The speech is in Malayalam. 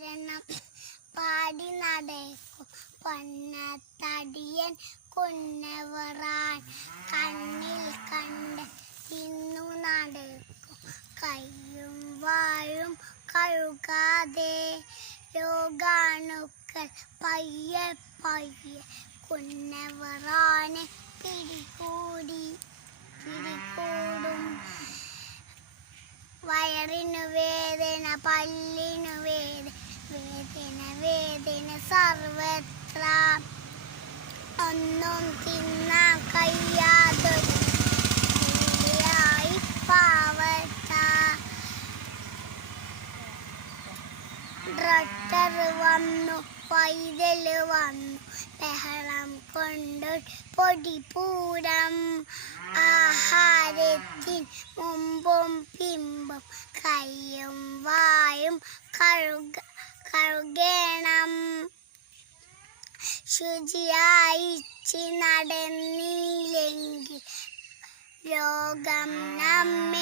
ശരണം പാടി നടക്കും പൊന്നത്തടിയൻ കുന്നവറാൻ കണ്ണിൽ കണ്ട് ഇന്നു നടക്കും കയ്യും വാഴും കഴുകാതെ രോഗാണുക്കൾ പയ്യെ പയ്യെ കുന്നവറാനെ പിടികൂടും വയറിനു വേദന പല്ലിനു വേദന സർവത്ര ഒന്നും തിന്നാൻ കഴിയാതൊരായി പാവത്ത ഡോക്ടർ വന്നു പൈതൽ വന്നു ബഹളം കൊണ്ട് പൊടിപൂരം ആഹാരത്തിൻ മുമ്പും പിമ്പും കയ്യും വായും കഴുകണം ശുചിയായി നടന്നില്ലെങ്കിൽ രോഗം നമ്മെ